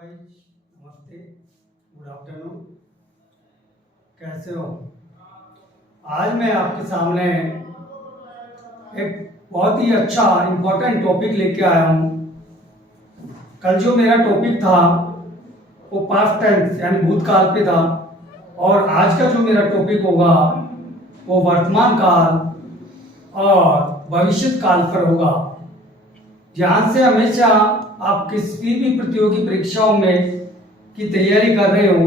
Guys, नमस्ते, good afternoon. कैसे हो? आज मैं आपके सामने एक बहुत ही अच्छा इम्पोर्टेंट टॉपिक लेके आया हूँ। कल जो मेरा टॉपिक था वो पास्ट टेंस यानी भूतकाल पे था, और आज का जो मेरा टॉपिक होगा वो वर्तमान काल और भविष्य काल पर होगा। ध्यान से हमेशा आप किसी भी प्रतियोगी परीक्षाओं में की तैयारी कर रहे हो,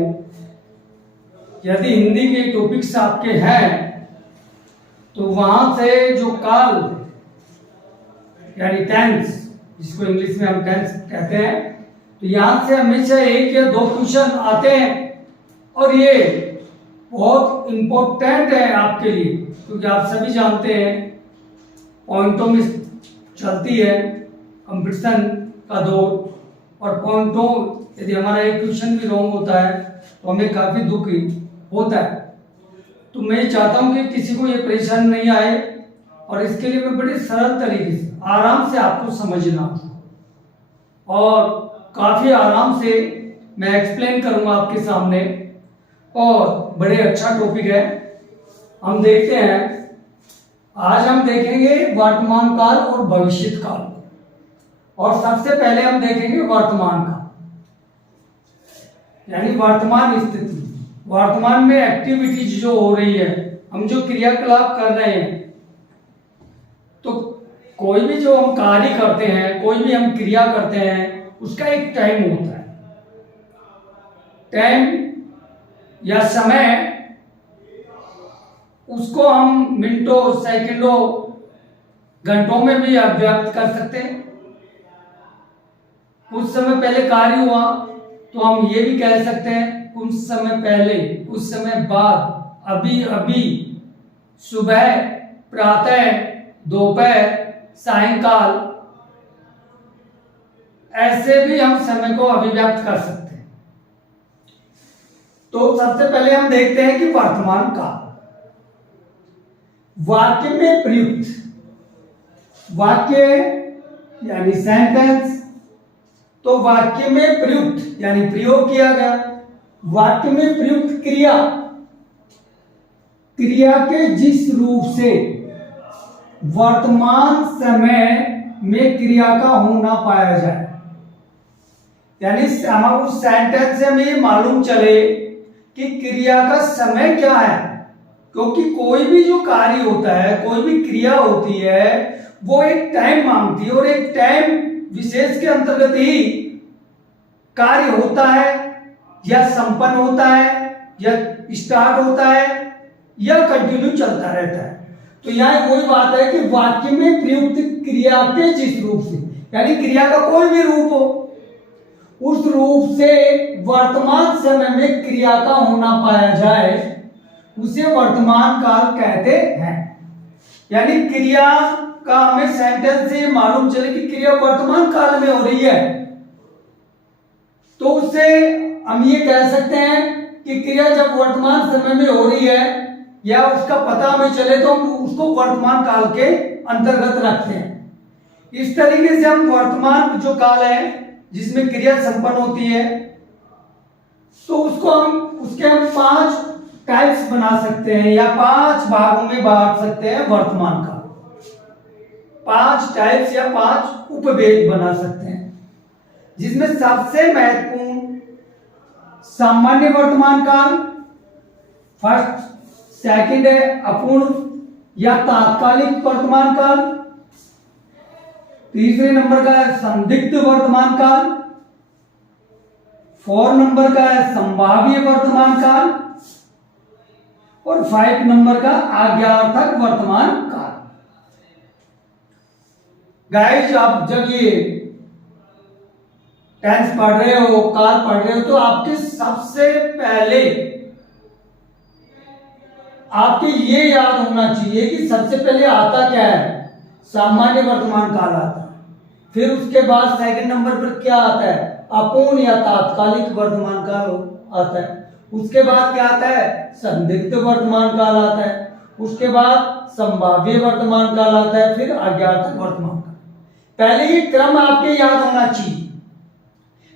यदि हिंदी के टॉपिक्स आपके हैं तो वहां से जो काल यानी टेंस, जिसको इंग्लिश में हम टेंस कहते हैं, तो यहां से हमेशा एक या दो क्वेश्चन आते हैं, और ये बहुत इंपॉर्टेंट है आपके लिए, क्योंकि आप सभी जानते हैं पॉइंटों में चलती है कंपटीशन का दौर, और पॉइंटों यदि हमारा एक क्वेश्चन भी रॉन्ग होता है तो हमें काफी दुख होता है। तो मैं चाहता हूं कि किसी को ये परेशानी नहीं आए, और इसके लिए मैं बड़े सरल तरीके से आराम से आपको समझना और काफी आराम से मैं एक्सप्लेन करूंगा आपके सामने, और बड़े अच्छा टॉपिक है। हम देखते हैं, आज हम देखेंगे वर्तमान काल और भविष्य काल, और सबसे पहले हम देखेंगे वर्तमान काल यानी वर्तमान स्थिति। वर्तमान में एक्टिविटीज जो हो रही है, हम जो क्रियाकलाप कर रहे हैं, तो कोई भी जो हम कार्य करते हैं, कोई भी हम क्रिया करते हैं, उसका एक टाइम होता है। टाइम या समय, उसको हम मिनटों, सेकंडों, घंटों में भी व्यक्त कर सकते हैं। कुछ समय पहले कार्य हुआ तो हम ये भी कह सकते हैं कुछ समय पहले, कुछ समय बाद, अभी अभी, सुबह, प्रातः, दोपहर, सायंकाल, ऐसे भी हम समय को अभिव्यक्त कर सकते हैं। तो सबसे पहले हम देखते हैं कि वर्तमान काल वाक्य में प्रयुक्त, वाक्य यानी सेंटेंस, तो वाक्य में प्रयुक्त यानी प्रयोग किया गया, वाक्य में प्रयुक्त क्रिया, क्रिया के जिस रूप से वर्तमान समय में क्रिया का होना पाया जाए, यानी हम उस सेंटेंस से हमें मालूम चले कि क्रिया का समय क्या है, क्योंकि कोई भी जो कार्य होता है, कोई भी क्रिया होती है, वो एक टाइम मांगती है, और एक टाइम विशेष के अंतर्गत ही कार्य होता है, या संपन्न होता है, या स्टार्ट होता है, या कंटिन्यू चलता रहता है। तो यहाँ वही बात है कि वाक्य में प्रयुक्त क्रिया के जिस रूप से, यानी क्रिया का कोई भी रूप हो, उस रूप से वर्तमान समय में क्रिया का होना पाया जाए, उसे वर्तमान काल कहते हैं। यानी क्रिया का हमें सेंटेंस से मालूम चले कि क्रिया वर्तमान काल में हो रही है, तो उससे हम ये कह सकते हैं कि क्रिया जब वर्तमान समय में हो रही है, या उसका पता हमें चले, तो हम उसको वर्तमान काल के अंतर्गत रखते हैं। इस तरीके से हम वर्तमान जो काल है जिसमें क्रिया संपन्न होती है, तो उसके हम 5 टाइप्स बना सकते हैं, या 5 भागों में बांट सकते हैं वर्तमान काल। 5 टाइप्स या 5 उपभेद बना सकते हैं, जिसमें सबसे महत्वपूर्ण सामान्य वर्तमान काल फर्स्ट, सेकंड है अपूर्ण या तात्कालिक वर्तमान काल, तीसरे नंबर का है संदिग्ध वर्तमान काल, 4 नंबर का है संभाव्य वर्तमान काल, और 5 नंबर का आज्ञार्थक वर्तमान काल। गाइस, आप जब ये टेंस पढ़ रहे हो, काल पढ़ रहे हो, तो आपके सबसे पहले आपके ये याद होना चाहिए कि सबसे पहले आता क्या है, सामान्य वर्तमान काल आता है। फिर उसके बाद सेकंड नंबर पर क्या आता है, अपूर्ण या तात्कालिक वर्तमान काल आता है। उसके बाद क्या आता है, संदिग्ध वर्तमान काल आता है। उसके बाद संभाव्य वर्तमान काल आता है, फिर आज्ञार्थक वर्तमान काल। पहले ये क्रम आपके याद होना चाहिए।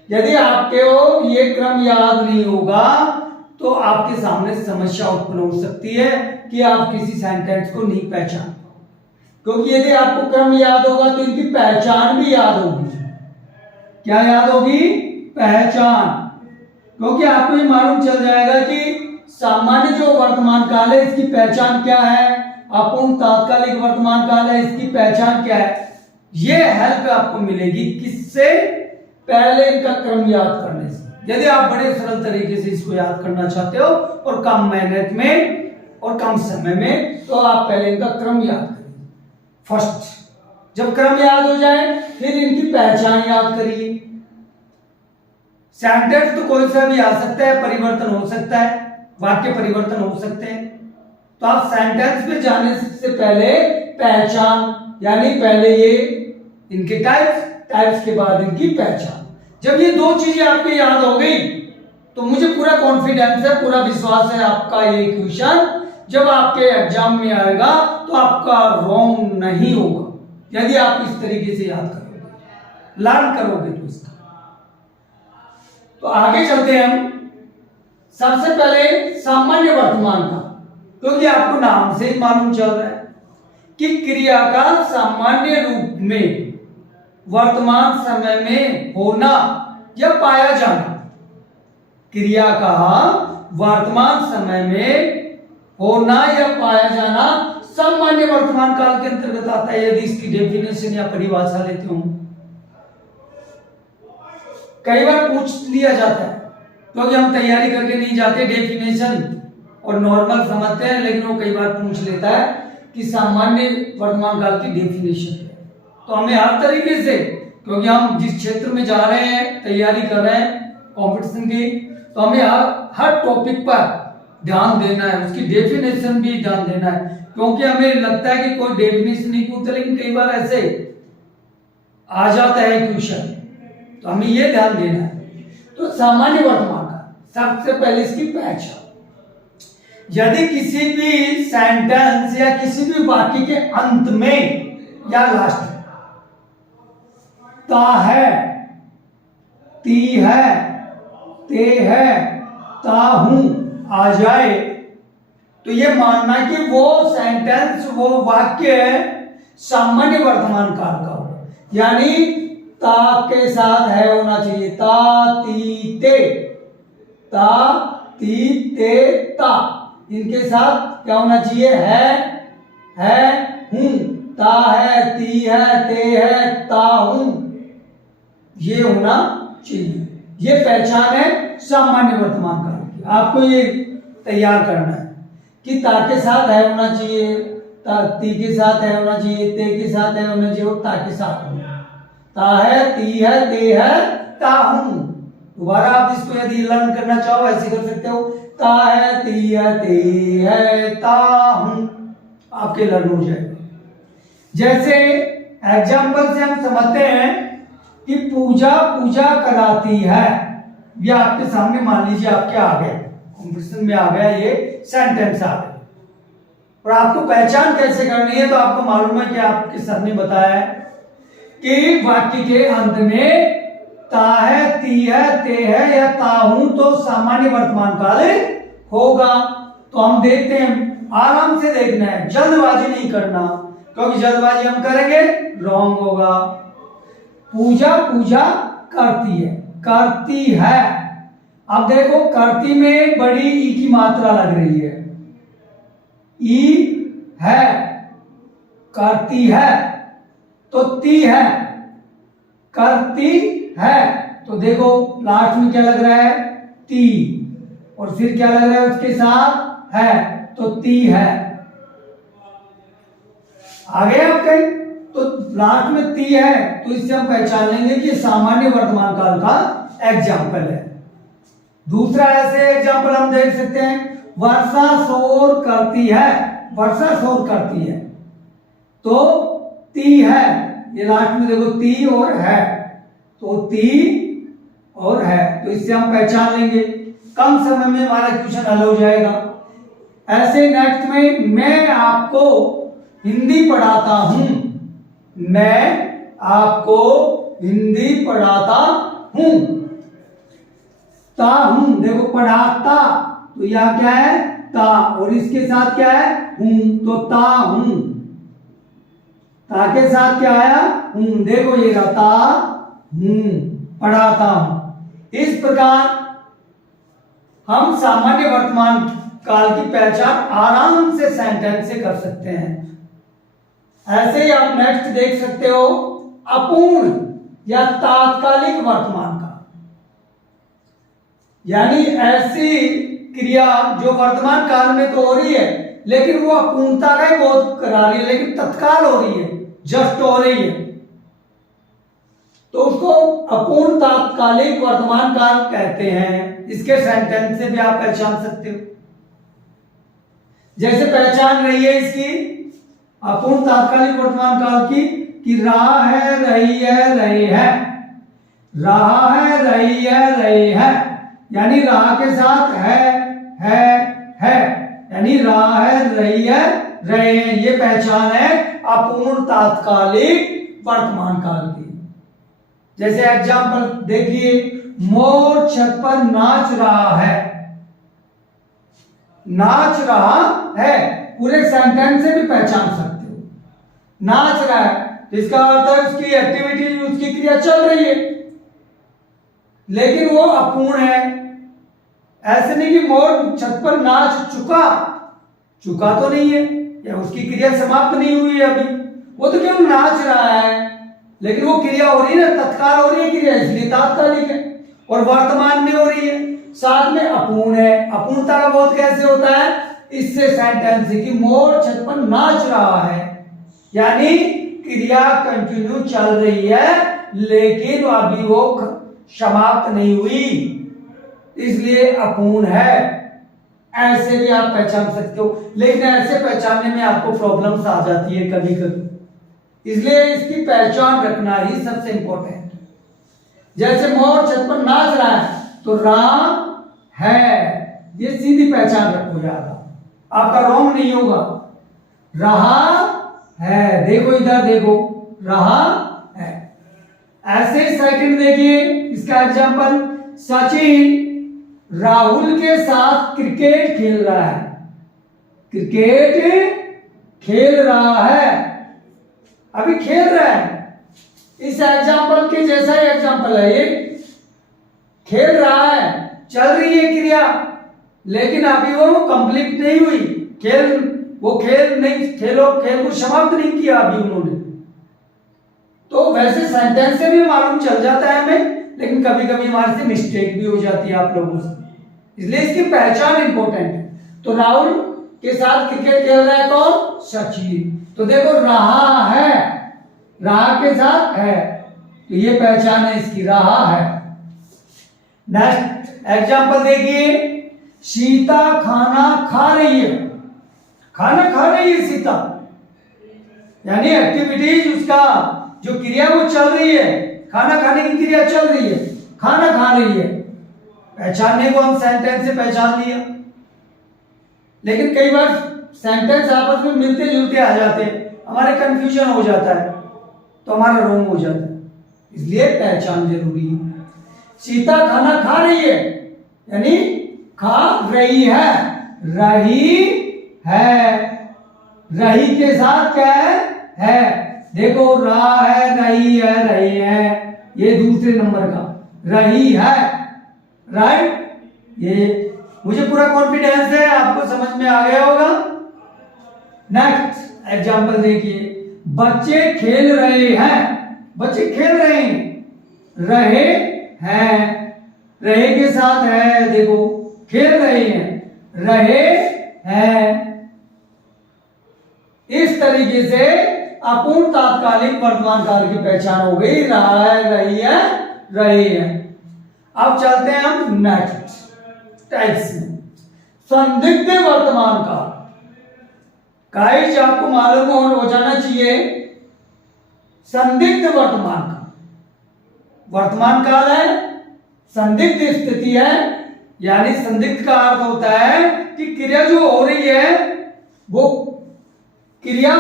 यदि आपको ये क्रम याद नहीं होगा तो आपके सामने समस्या उत्पन्न हो सकती है कि आप किसी सेंटेंस को नहीं पहचान, क्योंकि यदि आपको क्रम याद होगा तो इनकी पहचान भी याद होगी। क्या याद होगी? पहचान। क्योंकि आपको ये मालूम चल जाएगा कि सामान्य जो वर्तमान काल है इसकी पहचान क्या है, अपूर्ण तात्कालिक वर्तमान काल है इसकी पहचान क्या है। ये हेल्प आपको मिलेगी किससे? पहले इनका क्रम याद करने से। यदि आप बड़े सरल तरीके से इसको याद करना चाहते हो और कम मेहनत में और कम समय में, तो आप पहले इनका क्रम याद करिए फर्स्ट। जब क्रम याद हो जाए फिर इनकी पहचान याद करिए। सेंटेंस तो कोई सा भी आ सकता है, परिवर्तन हो सकता है, वाक्य परिवर्तन हो सकते हैं। तो आप सेंटेंस में जाने से पहले पहचान, यानी पहले ये इनके टाइप्स के बाद इनकी पहचान। जब ये दो चीजें आपके याद हो गई तो मुझे पूरा कॉन्फिडेंस है, पूरा विश्वास है आपका ये क्वेश्चन जब आपके एग्जाम में आएगा तो आपका रॉन्ग नहीं होगा, यदि आप इस तरीके से याद करोगे, लर्न करोगे तो इसका। तो आगे चलते हैं हम। सबसे पहले सामान्य वर्तमान का, क्योंकि आपको नाम से ही मालूम चल रहा है कि क्रिया का सामान्य रूप में वर्तमान समय में होना या पाया जाना। क्रिया का वर्तमान समय में होना या पाया जाना सामान्य वर्तमान काल के अंतर्गत आता है, यदि इसकी डेफिनेशन या परिभाषा लेते हो। कई बार पूछ लिया जाता है, क्योंकि हम तैयारी करके नहीं जाते, डेफिनेशन और नॉर्मल समझते हैं, लेकिन वो कई बार पूछ लेता है कि सामान्य वर्तमान काल की डेफिनेशन है। तो हमें हर तरीके से, क्योंकि हम जिस क्षेत्र में जा रहे हैं, तैयारी कर रहे हैं कंपटीशन की, तो हमें हर टॉपिक पर ध्यान देना है, उसकी डेफिनेशन भी ध्यान देना है। क्योंकि हमें लगता है कि कोई डेफिनेशन नहीं पूछता, लेकिन कई बार ऐसे आ जाता है क्वेश्चन, तो हमें ये ध्यान देना है। तो सामान्य वर्तमान का सबसे पहले इसकी पहचान। यदि किसी भी सेंटेंस या किसी भी वाक्य के अंत में या लास्ट में ता है, ती है, ते है, ता हूं आ जाए, तो ये मानना कि वो सेंटेंस, वो वाक्य सामान्य वर्तमान काल का होगा। यानी ता के साथ है होना चाहिए, ता ती ते, ता ती ते ता, इनके साथ क्या होना चाहिए? है, हूं, ता है, ती है, ते है, ता हूं, ये होना चाहिए। ये पहचान है सामान्य वर्तमान काल की। आपको ये तैयार करना है कि ता के साथ है होना चाहिए, ती के साथ है होना चाहिए, ते के साथ है होना चाहिए और ता के साथ होना। ता है, ती है, ते है, ता हूं। दोबारा आप इसको यदि लर्न करना चाहो ऐसे कर सकते हो, ता है, ती है, ते है, ता हूं, आपके लर्न हो जाएगा। जैसे एग्जाम्पल से हम समझते हैं कि पूजा पूजा कराती है, ये आपके सामने मान लीजिए आपके आ गए, कंपटीशन में आ गया, ये सेंटेंस आ गया, और आपको पहचान कैसे करनी है? तो आपको मालूम है कि आपके सर ने बताया है कि वाक्य के अंत में ता है, ती है, ते है या ता हूं तो सामान्य वर्तमान काल होगा। तो हम देखते हैं, आराम से देखना है, जल्दबाजी नहीं करना, क्योंकि जल्दबाजी हम करेंगे रॉन्ग होगा। पूजा पूजा करती है, करती है। अब देखो करती में बड़ी ई की मात्रा लग रही है, ई है, करती है तो ती है, करती है तो देखो लास्ट में क्या लग रहा है? ती, और फिर क्या लग रहा है उसके साथ? है, तो ती है। आ गए आपके? तो लास्ट में ती है, तो इससे हम पहचान लेंगे कि सामान्य वर्तमान काल का एग्जाम्पल है। दूसरा ऐसे एग्जाम्पल हम देख सकते हैं, वर्षा शोर करती है, वर्षा शोर करती है तो ती है, ये लास्ट में देखो ती और है, तो ती और है, तो इससे हम पहचान लेंगे। कम समय में हमारा क्वेश्चन हल हो जाएगा। ऐसे नेक्स्ट में, मैं आपको हिंदी पढ़ाता हूं, मैं आपको हिंदी पढ़ाता हूं, ता हूं, देखो पढ़ाता, तो यह क्या है ता, और इसके साथ क्या है हूं, तो ता हूं, ता के साथ क्या आया हूं, देखो ये रहा ता हूं, पढ़ाता हूं। इस प्रकार हम सामान्य वर्तमान काल की पहचान आराम से सेंटेंस से कर सकते हैं। ऐसे ही आप नेक्स्ट देख सकते हो अपूर्ण या तात्कालिक वर्तमान काल, यानी ऐसी क्रिया जो वर्तमान काल में तो हो रही है लेकिन वो अपूर्णता का ही बोध करा रही है, लेकिन तत्काल हो रही है, जस्ट हो रही है, तो उसको अपूर्ण तात्कालिक वर्तमान काल कहते हैं। इसके सेंटेंस से भी आप पहचान सकते हो। जैसे पहचान रही है इसकी अपूर्ण तात्कालिक वर्तमान काल की कि रहा है, रही है, रहे है, रहा है, रही है, रहे है, यानी रहा के साथ है, यानी रहा है, रही है, रहे हैं, ये पहचान है अपूर्ण तात्कालिक वर्तमान काल की। जैसे एग्जांपल देखिए, मोर छत पर नाच रहा है, नाच रहा है पूरे सेंटेंस से भी पहचान सकते हो। नाच रहा है इसका अर्थ है उसकी एक्टिविटी, उसकी क्रिया चल रही है, लेकिन वो अपूर्ण है। ऐसे नहीं कि मोर छत पर नाच चुका, चुका तो नहीं है, या उसकी क्रिया समाप्त नहीं हुई है अभी, वो तो केवल नाच रहा है, लेकिन वो क्रिया हो रही है ना, तत्काल हो रही है क्रिया, इसलिए तात्कालिक है, और वर्तमान में हो रही है, साथ में अपूर्ण है। अपूर्णता का बोध कैसे होता है, इससे सेंटेंस है कि मोर छत पर नाच रहा है, यानी क्रिया कंटिन्यू चल रही है लेकिन अभी वो समाप्त नहीं हुई, इसलिए अपूर्ण है। ऐसे भी आप पहचान सकते हो, लेकिन ऐसे पहचानने में आपको प्रॉब्लम्स आ जाती है कभी कभी, इसलिए इसकी पहचान रखना ही सबसे इंपॉर्टेंट है। जैसे मोर छत पर नाच रहा है तो रहा है, ये सीधी पहचान रखो, याद आपका रॉन्ग नहीं होगा। रहा है, देखो इधर देखो, रहा है। ऐसे सेकंड देखिए इसका एग्जांपल, सचिन राहुल के साथ क्रिकेट खेल रहा है, क्रिकेट खेल रहा है, अभी खेल रहा है। इस एग्जांपल के जैसा ही एग्जांपल है ये, खेल रहा है, चल रही है क्रिया, लेकिन अभी वो कंप्लीट नहीं हुई, वो खेल नहीं, खेल को समाप्त नहीं किया अभी उन्होंने। तो वैसे सेंटेंस से भी मालूम चल जाता है हमें, लेकिन कभी कभी हमारे से मिस्टेक भी हो जाती है आप लोगों से, इसलिए इसकी पहचान इंपॉर्टेंट है। तो राहुल के साथ क्रिकेट खेल रहा है कौन, सचिन, तो देखो रहा है, रहा के साथ है, तो ये पहचान है इसकी, रहा है। नेक्स्ट एग्जांपल देखिए, सीता खाना खा रही है, खाना खा रही है सीता, यानी एक्टिविटीज, उसका जो क्रिया वो चल रही है, खाना खाने की क्रिया चल रही है, खाना खा रही है। पहचानने को हम सेंटेंस से पहचान लिया, लेकिन कई बार सेंटेंस आपस में मिलते जुलते आ जाते हैं, हमारे कंफ्यूजन हो जाता है, तो हमारा रॉन्ग हो जाता है, इसलिए पहचान जरूरी है। सीता खाना खा रही है, यानी खा रही है, रही है, रही के साथ क्या है, देखो रहा है, रही है, रही है, ये दूसरे नंबर का रही है, राइट। ये मुझे पूरा कॉन्फिडेंस है आपको समझ में आ गया होगा। नेक्स्ट एग्जांपल देखिए, बच्चे खेल रहे हैं, बच्चे खेल रहे हैं, रहे हैं, रहे के साथ है, देखो खेल रहे हैं, रहे हैं। इस तरीके से अपूर्ण तात्कालिक वर्तमान काल की पहचान हो गई, रहा है, रही है, रहे हैं। अब चलते हैं हम नेक्स्ट टाइप्स में, संदिग्ध वर्तमान काल। गाइस आपको मालूम हो जाना चाहिए, संदिग्ध वर्तमान काल, वर्तमान काल है, संदिग्ध स्थिति है, यानी संदिग्ध का अर्थ होता है कि क्रिया जो हो रही है वो क्रिया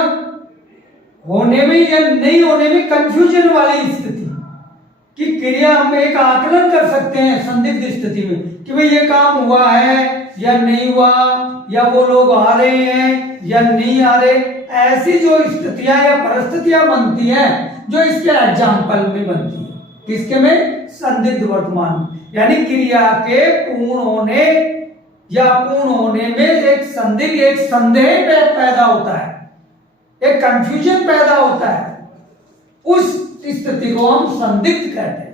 होने में या नहीं होने में कंफ्यूजन वाली स्थिति, कि क्रिया हम एक आकलन कर सकते देखते हैं संदिग्ध स्थिति में कि भाई ये काम हुआ है या नहीं हुआ, या वो लोग आ रहे हैं या नहीं आ रहे। ऐसी जो स्थितियां या परिस्थितियां बनती हैं जो इसके एग्जाम्पल में बनती है, किसके में, संदिग्ध वर्तमान, यानी क्रिया के पूर्ण होने या पूर्ण होने में एक संदिग्ध, एक संदेह पैदा होता है, एक कंफ्यूजन पैदा होता है, उस स्थिति को हम संदिग्ध कहते हैं।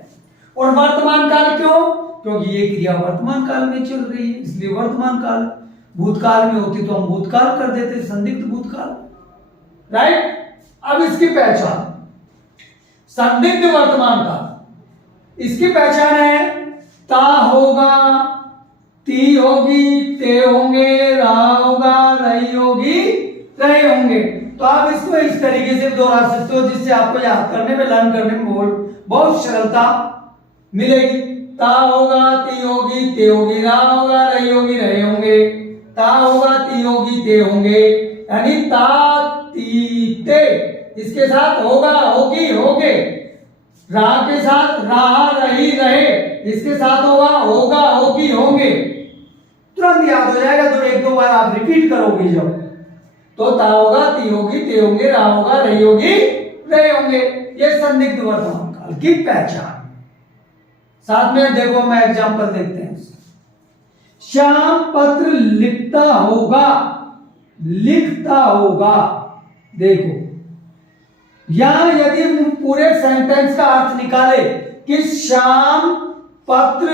और वर्तमान काल क्यों? क्योंकि ये क्रिया वर्तमान काल में चल रही है, इसलिए वर्तमान काल। भूतकाल में होती तो हम भूतकाल कर देते, संदिग्ध भूतकाल, राइट। अब इसकी पहचान, संदिग्ध वर्तमान काल, इसकी पहचान है ता होगा, ती होगी, ते होंगे, रहा होगा, रही होगी, रहे होंगे। तो आप इसको इस तरीके से दोहरा सकते हो जिससे आपको याद करने में, लर्न करने में बहुत सरलता मिलेगी। ता होगा, ती होगी, ते होगी, रहा होगा, रही होगी, रहे होंगे। ता होगा, ती होगी, ते होंगे, यानी ता, ती, ते, इसके साथ होगा, होगी, होगे। रहा के साथ रहा, रही, रहे, इसके साथ होगा, होगी, होंगे। तुरंत याद हो जाएगा। तो एक दो बार आप रिपीट करोगे जब, तो ता होगा, ती होगी, ते होंगे, रहा होगा, रही होगी, रहे होंगे। ये संदिग्ध वर्तमान काल की पहचान। साथ में देखो, मैं एग्जांपल देखते हैं। श्याम पत्र लिखता होगा, लिखता होगा। देखो यहां यदि पूरे सेंटेंस का अर्थ निकाले कि श्याम पत्र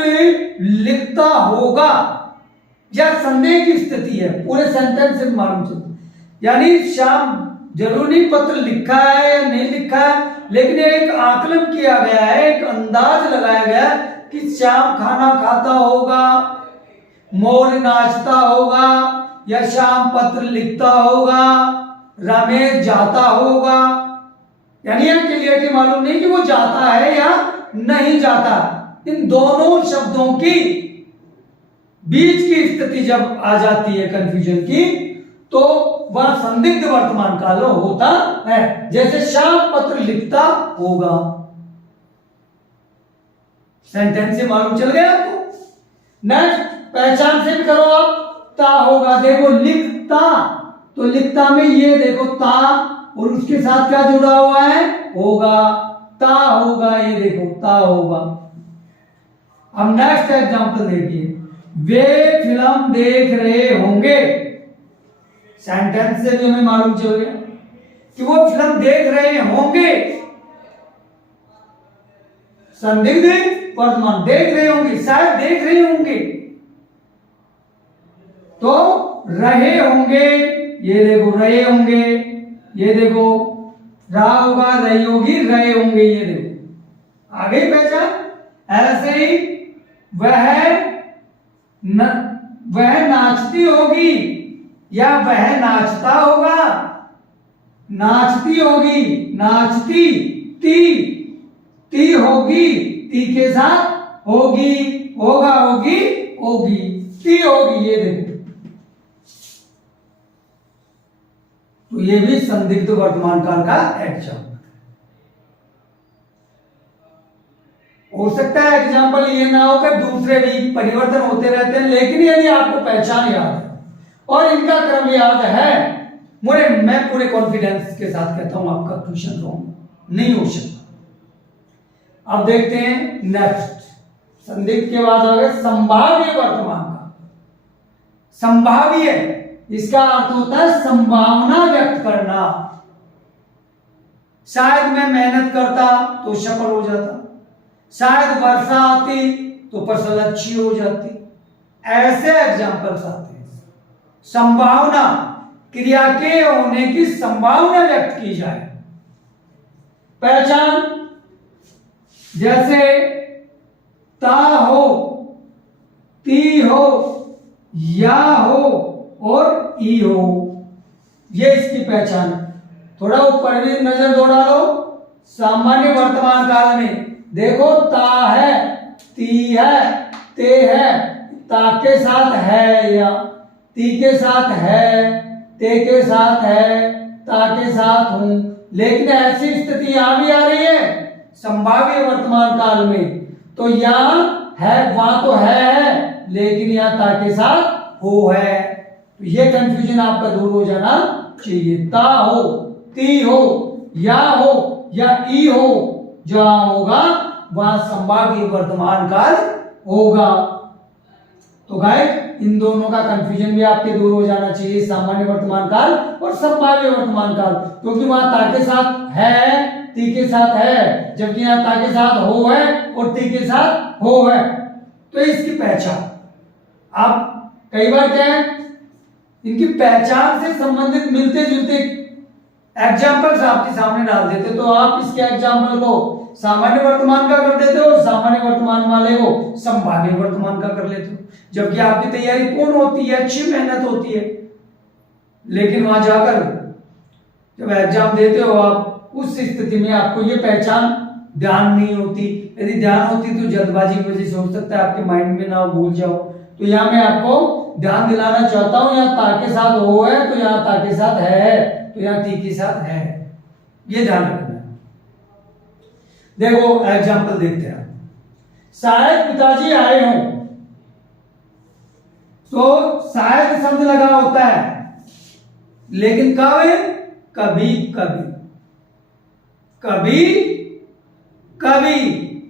लिखता होगा, या संदेह की स्थिति है, पूरे सेंटेंस से मालूम चलता, यानी श्याम जरूरी पत्र लिखा है या नहीं लिखा है, लेकिन एक आकलन किया गया है, एक अंदाज लगाया गया कि श्याम खाना खाता होगा, मोर नाचता होगा, या श्याम पत्र लिखता होगा, रमेश जाता होगा। यानी यह क्लियरिटी मालूम नहीं कि वो जाता है या नहीं जाता। इन दोनों शब्दों की बीच की स्थिति जब आ जाती है कंफ्यूजन की, तो वह संदिग्ध वर्तमान काल होता है। जैसे श्याम पत्र लिखता होगा, सेंटेंस से मालूम चल गया आपको। नेक्स्ट पहचान से भी करो आप। ता होगा, देखो लिखता, तो लिखता में ये देखो ता, और उसके साथ क्या जुड़ा हुआ है, होगा। ता होगा, ये देखो ता होगा। अब नेक्स्ट एग्जांपल देखिए, वे फिल्म देख रहे होंगे। सेंटेंस से भी हमें मालूम चल गया कि वो फिल्म देख रहे होंगे। संदिग्ध वर्तमान, देख रहे होंगे, शायद देख रहे होंगे। तो रहे होंगे, ये देखो रहे होंगे, ये देखो रहा होगा, रही होगी, रहे होंगे, ये देखो आगे पहचान। ऐसे ही वह नाचती होगी, या वह नाचता होगा, नाचती होगी, नाचती, ती होगी, ती के साथ होगी, होगा, होगी, होगी, ती होगी, ये देखो। तो ये भी संदिग्ध वर्तमान काल का एग्जाम्पल हो सकता है। एग्जाम्पल ये ना हो कि दूसरे भी परिवर्तन होते रहते हैं, लेकिन यदि आपको पहचान याद है और इनका क्रम याद है, मैं पूरे कॉन्फिडेंस के साथ कहता हूं आपका क्वेश्चन रॉन्ग नहीं हो सकता। अब देखते हैं नेक्स्ट, संदिग्ध के बाद आ गया संभाव्य वर्तमान का। संभाव्य, इसका अर्थ होता है संभावना व्यक्त करना। शायद मैं मेहनत करता तो सफल हो जाता, शायद वर्षा आती तो फसल अच्छी हो जाती। ऐसे एग्जाम्पल्स आते हैं। संभावना, क्रिया के होने की संभावना व्यक्त की जाए। पहचान, जैसे ता हो, ती हो, या हो और ई हो, ये इसकी पहचान। थोड़ा ऊपर भी नजर दौड़ा लो। सामान्य वर्तमान काल में देखो ता है, ती है, ते है, ता के साथ है, या ती के साथ है, ते के साथ है, ता के साथ हूं। लेकिन ऐसी स्थिति यहां भी आ रही है संभाव्य वर्तमान काल में, तो यहां है वहां तो है लेकिन यहाँ ता के साथ हो है, तो ये कंफ्यूजन आपका दूर हो जाना चाहिए। ता हो, ती हो, या ई हो, जहां होगा वहां संभाव्य वर्तमान काल होगा। तो गाइस इन दोनों का कंफ्यूजन भी आपके दूर हो जाना चाहिए, सामान्य वर्तमान काल और संभाव्य वर्तमान काल, क्योंकि वहां ता के साथ है, ती के साथ है, जबकि यहाँ ता के साथ हो है और ती के साथ हो है। तो इसकी पहचान आप कई बार क्या है, इनकी पहचान से संबंधित मिलते जुलते एग्जाम्पल्स आपके सामने डाल देते, तो आप इसके एग्जाम्पल को सामान्य वर्तमान का कर देते हो, सामान्य वर्तमान वाले को संभाव्य वर्तमान का कर लेते हो। जबकि आपकी तैयारी पूर्ण होती है, अच्छी मेहनत होती है, लेकिन वहां जाकर जब एग्जाम देते हो आप, उस स्थिति में आपको ये पहचान ध्यान नहीं होती। यदि ध्यान होती तो जल्दबाजी की वजह से हो सकता है आपके माइंड में ना हो, भूल जाओ। तो यहाँ मैं आपको ध्यान दिलाना चाहता हूं, यहाँ ता के साथ हो है तो यहाँ ता के साथ है, तो यहाँ ती के साथ है, ये ध्यान रखना। देखो एग्जाम्पल देखते हैं। शायद पिताजी आए हों, तो शायद शब्द लगा होता है, लेकिन कब? कभी कभी, कभी कभी।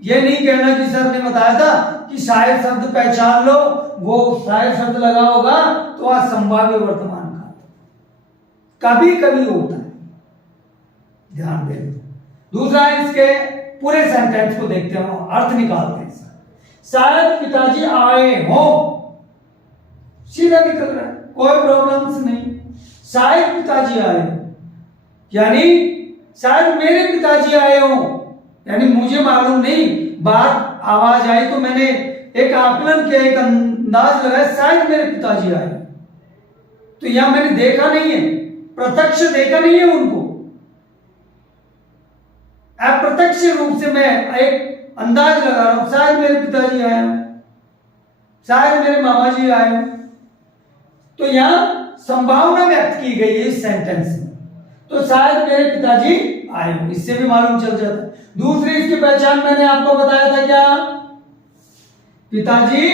ये नहीं कहना कि सर ने बताया था कि शायद शब्द पहचान लो, वो शायद शब्द लगा होगा तो आज संभाव्य वर्तमान काल, कभी कभी होता है, ध्यान देना। दूसरा इसके पूरे सेंटेंस को देखते हैं, अर्थ निकालते हैं। शायद पिताजी आए हो, सीधा निकल रहा है, कोई प्रॉब्लम्स नहीं। शायद पिताजी आए हो यानी शायद मेरे पिताजी आए हो, यानी मुझे मालूम नहीं, बात आवाज आई तो मैंने एक आकलन किया, एक अंदाज लगाया, शायद मेरे पिताजी आए। तो यहां मैंने देखा नहीं है, प्रत्यक्ष देखा नहीं है उनको, अप्रत्यक्ष रूप से मैं एक अंदाज लगा रहा हूं, शायद मेरे पिताजी आए, शायद मेरे मामा जी आए। तो यहां संभावना व्यक्त की गई है इस सेंटेंस में, तो शायद मेरे पिताजी आए हो, इससे भी मालूम चल जाता है। दूसरी इसकी पहचान मैंने आपको बताया था क्या, पिताजी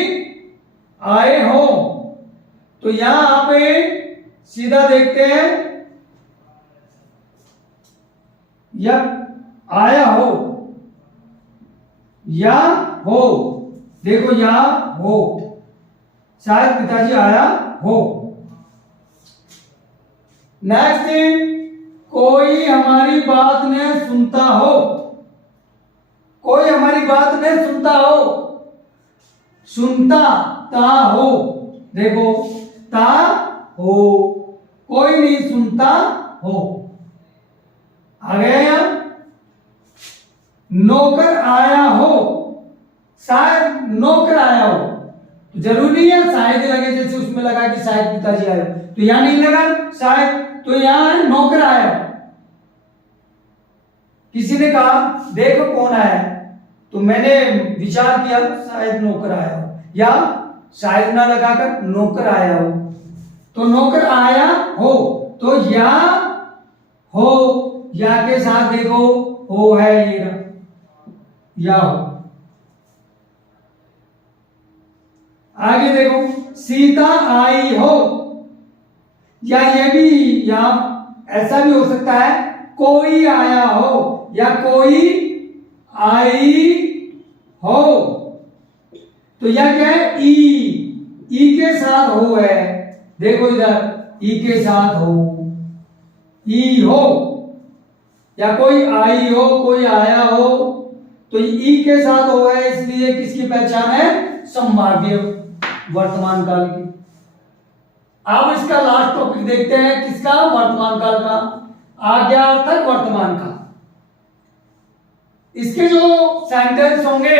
आए हो, तो यहां आप सीधा देखते हैं, या आया हो या हो, देखो यहां हो, शायद पिताजी आया हो। नेक्स्ट, कोई हमारी बात न सुनता हो, कोई हमारी बात न सुनता हो, सुनता ता हो, देखो ता हो, कोई नहीं सुनता हो। आ गया यहां, नौकर आया हो, शायद नौकर आया हो, तो जरूरी है शायद लगे, जैसे उसमें लगा कि शायद पिताजी आए, तो यहां नहीं लगा शायद, तो यहां नौकर आया। किसी ने कहा देखो कौन आया, तो मैंने विचार किया शायद नौकर आया हो, या शायद ना लगाकर नौकर आया हो, तो नौकर आया हो, तो या हो, या के साथ देखो हो है, ये या हो। आगे देखो, सीता आई हो, या ये भी यहां ऐसा भी हो सकता है, कोई आया हो या कोई आई हो, तो यह क्या है, ई के साथ हो है, देखो इधर ई के साथ हो, ई हो, या कोई आई हो, कोई आया हो, तो ई के साथ हो है, इसलिए किसकी पहचान है, संभाव्य वर्तमान काल की। अब इसका लास्ट टॉपिक देखते हैं, किसका, वर्तमान काल का, आज्ञार्थक वर्तमान काल। इसके जो सेंटेंस होंगे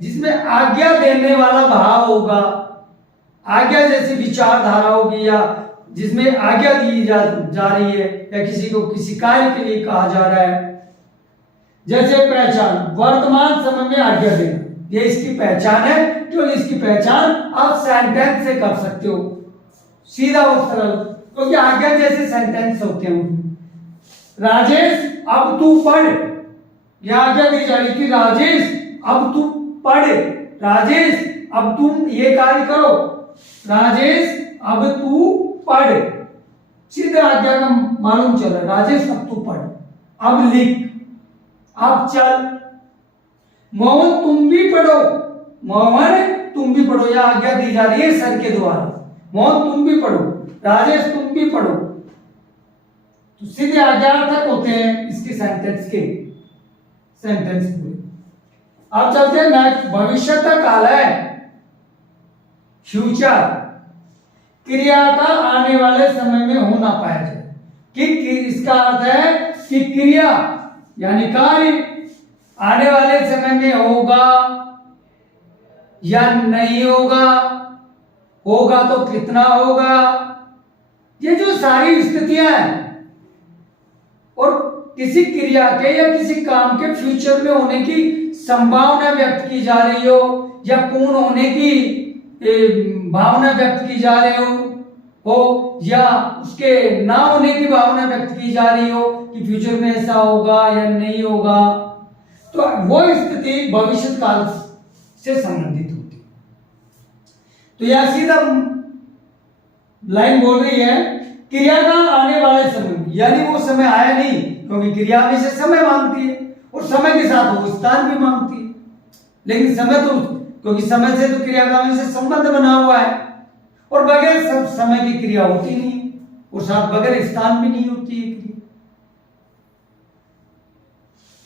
जिसमें आज्ञा देने वाला भाव होगा, आज्ञा जैसी विचारधारा होगी, या जिसमें आज्ञा दी जा रही है, या किसी को किसी कार्य के लिए कहा जा रहा है, जैसे पहचान, वर्तमान समय में आज्ञा देना, ये इसकी पहचान है। केवल इसकी पहचान आप सेंटेंस से कर सकते हो, सीधा और सरल, क्योंकि आज्ञा जैसे सेंटेंस होते हैं। राजेश अब तू पढ़, यह आज्ञा दी जा रही कि राजेश अब तू पढ़, राजेश अब तुम ये कार्य करो, राजेश अब तू पढ़, सीधे आज्ञा का मालूम चल रहा है, राजेश अब तू पढ़, अब लिख, अब चल, मोहन तुम भी पढ़ो, मोहन तुम भी पढ़ो, यह आज्ञा दी जा रही है सर के द्वारा, मोहन तुम भी पढ़ो, राजेश तुम भी पढ़ो। तो सीधे आज्ञार्थक होते हैं इसके सेंटेंस के, सेंटेंस पूरे। अब चलते हैं नेक्स्ट, भविष्य काल है, फ्यूचर, क्रिया का आने वाले समय में हो ना पाया जाए, कि इसका अर्थ है कि क्रिया यानी कार्य आने वाले समय में होगा या नहीं होगा, होगा तो कितना होगा, ये जो सारी स्थितियां हैं और किसी क्रिया के या किसी काम के फ्यूचर में होने की संभावना व्यक्त की जा रही हो या पूर्ण होने की भावना व्यक्त की जा रही हो या उसके ना होने की भावना व्यक्त की जा रही हो कि फ्यूचर में ऐसा होगा या नहीं होगा, तो वो स्थिति भविष्य काल से संबंधित होती है। तो यह सीधा लाइन बोल रही है क्रिया का आने वाले समय, यानी वो समय आया नहीं, क्योंकि क्रिया हमेशा समय मांगती है और समय के साथ वो स्थान भी मांगती है, लेकिन समय तो, क्योंकि समय से तो क्रिया का हमेशा संबंध बना हुआ है और बगैर सब समय की क्रिया होती नहीं और साथ बगैर स्थान भी नहीं होती है क्रिया।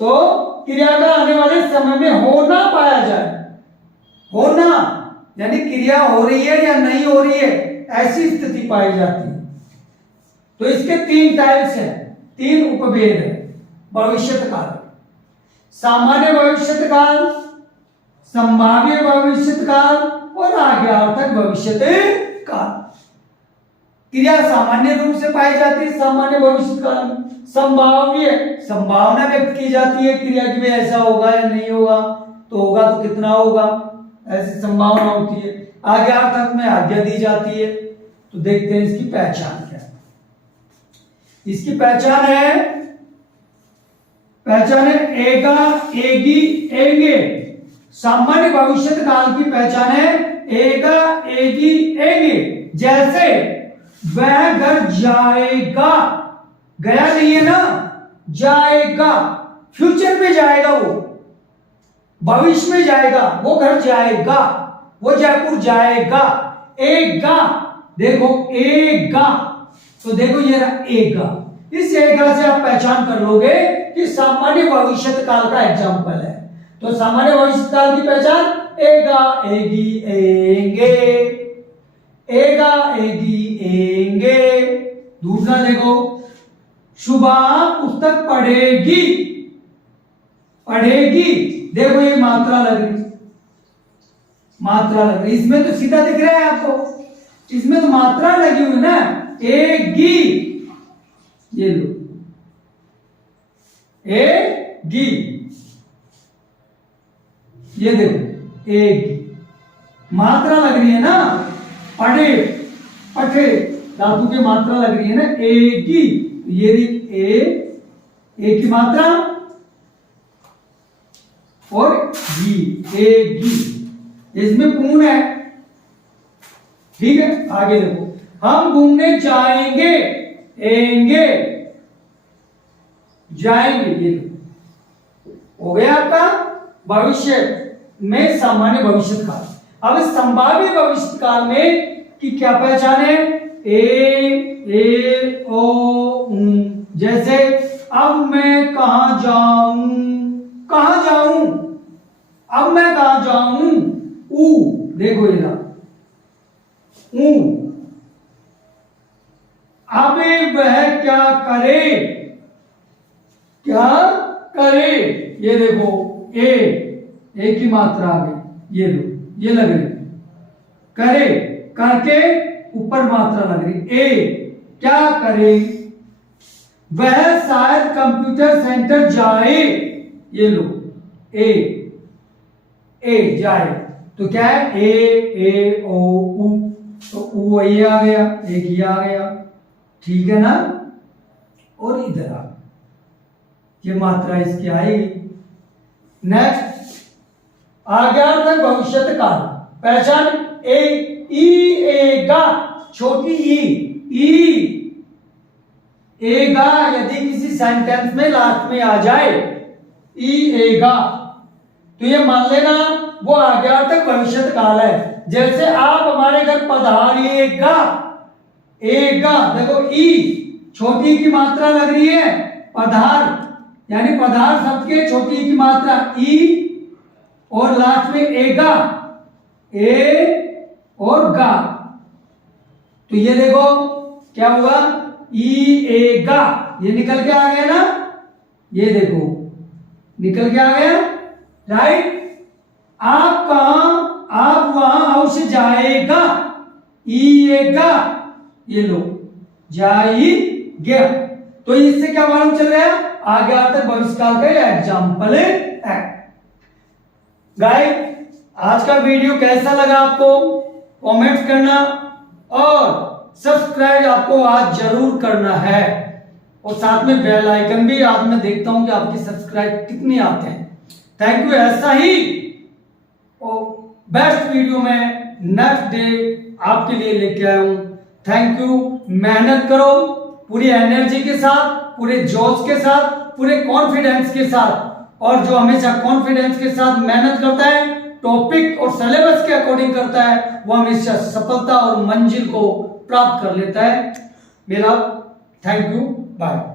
तो क्रिया का आने वाले समय में होना पाया जाए, होना यानी क्रिया हो रही है या नहीं हो रही है, ऐसी स्थिति पाई जाती है। तो इसके तीन टाइप्स हैं, तीन उपभेद है भविष्यत काल, सामान्य भविष्यत काल, संभाव्य भविष्यत काल और आज्ञार्थक भविष्यत काल। क्रिया सामान्य रूप से पाई जाती है सामान्य भविष्यत काल में, संभाव्य संभावना व्यक्त की जाती है क्रिया की भी ऐसा होगा या नहीं होगा, तो होगा तो कितना होगा, ऐसी संभावना होती है। आज्ञार्थक में आज्ञा दी जाती है। तो देखते हैं इसकी पहचान क्या है। इसकी पहचान है एगा, एगी, एंगे। सामान्य भविष्यत काल की पहचान है एगा, एगी, एंगे। जैसे वह घर जाएगा, गया नहीं है ना, जाएगा, फ्यूचर में जाएगा, वो भविष्य में जाएगा, वो घर जाएगा, वो जयपुर जाएगा। एगा, देखो एगा, तो देखो ये रहा एगा। इस एगा से आप पहचान कर लोगे कि सामान्य भविष्यत काल का एग्जाम्पल है। तो सामान्य भविष्यत काल की पहचान एगा, एगी, एंगे, एगा, एगी, एंगे। दूसरा देखो, शुभा पुस्तक पढ़ेगी, पढ़ेगी, देखो ये मात्रा लग रही, मात्रा लग रही, इसमें तो सीधा दिख रहा है आपको, इसमें तो मात्रा लगी हुई ना, एगी, ये लो एगी, ये देखो एगी, मात्रा लग रही है ना, पढ़े, पठे, धातु की मात्रा लग रही है ना, एगी, ये ए की मात्रा और गी, एगी, इसमें पूर्ण है। ठीक है, आगे देखो, हम घूमने जाएंगे, एंगे, जाएंगे, ये हो गया आपका भविष्य में सामान्य भविष्य काल। अब संभाव्य भविष्य काल में की क्या पहचान है, ए ओ उ। जैसे अब मैं कहां जाऊं, कहां जाऊं, अब मैं कहां जाऊं, ऊ, देखो ये रहा ऊ। अब वह क्या करे, क्या करे, ये देखो ए की मात्रा आ गई, ये लो, ये लग रही, करे, करके ऊपर मात्रा लग रही, ए क्या करे, वह शायद कंप्यूटर सेंटर जाए, ये लो ए जाए, तो क्या है ए ओ उ, तो उ वही आ गया, एक ही आ गया, ठीक है ना। और इधर आ, ये मात्रा इसकी आएगी। नेक्स्ट, आज्ञार्थक भविष्यत काल। पहचान ए ई एगा, छोटी ई एगा यदि किसी सेंटेंस में लास्ट में आ जाए ई एगा तो ये मान लेना वो आज्ञार्थक भविष्यत काल है। जैसे आप हमारे घर पधारिएगा, एगा देखो ई छोटी की मात्रा लग रही है, पधार यानी पधार शब्द के छोटी की मात्रा ई और लास्ट में एगा, ए और गा, तो ये देखो क्या हुआ ई एगा, ये निकल के आ गया ना, ये देखो निकल के आ गया, राइट। आप कहां, आप वहां अवश्य जाएगा, ईएगा, ये लो जाइएगा, तो इससे क्या मालूम चल रहा है आज्ञार्थक भविष्यकाल का एग्जाम्पल है। गाइस आज का वीडियो कैसा लगा आपको कमेंट करना और सब्सक्राइब आपको आज जरूर करना है और साथ में बेल आइकन भी, आज मैं देखता हूं कि आपके सब्सक्राइब कितने आते हैं। Thank you. ऐसा ही और बेस्ट वीडियो में नेक्स्ट डे आपके लिए लेके आया हूं। Thank you. मेहनत करो पूरी एनर्जी के साथ, पूरे जोश के साथ, पूरे कॉन्फिडेंस के साथ, और जो हमेशा कॉन्फिडेंस के साथ मेहनत करता है, टॉपिक और सिलेबस के अकॉर्डिंग करता है, वो हमेशा सफलता और मंजिल को प्राप्त कर लेता है। मेरा थैंक यू, बाय।